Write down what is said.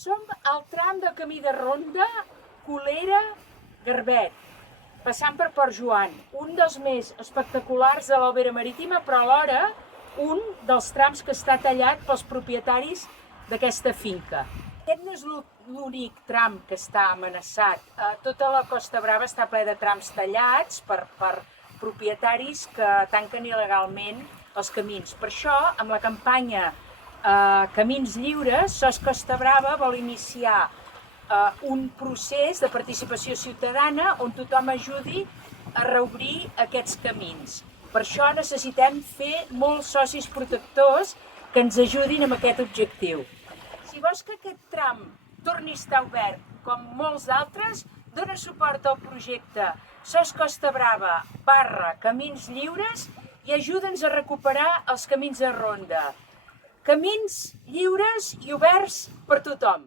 Som al tram del camí de ronda Colera-Garbet, passant per Port Joan, un dels més espectaculars de l'Albera Marítima, però alhora un dels trams que està tallat pels propietaris d'aquesta finca. Aquest no és l'únic tram que està amenaçat. Tota la Costa Brava està ple de trams tallats per propietaris que tanquen il·legalment els camins. Per això, amb la campanya Camins Lliures, SOS Costa Brava vol iniciar un procés de participació ciutadana on tothom ajudi a reobrir aquests camins. Per això necessitem fer molts socis protectors que ens ajudin amb aquest objectiu. Si vols que aquest tram torni a estar obert, com molts d'altres, dona suport al projecte SOS Costa Brava /Camins Lliures i ajuda'ns a recuperar els camins de ronda. Camins lliures i oberts per tothom.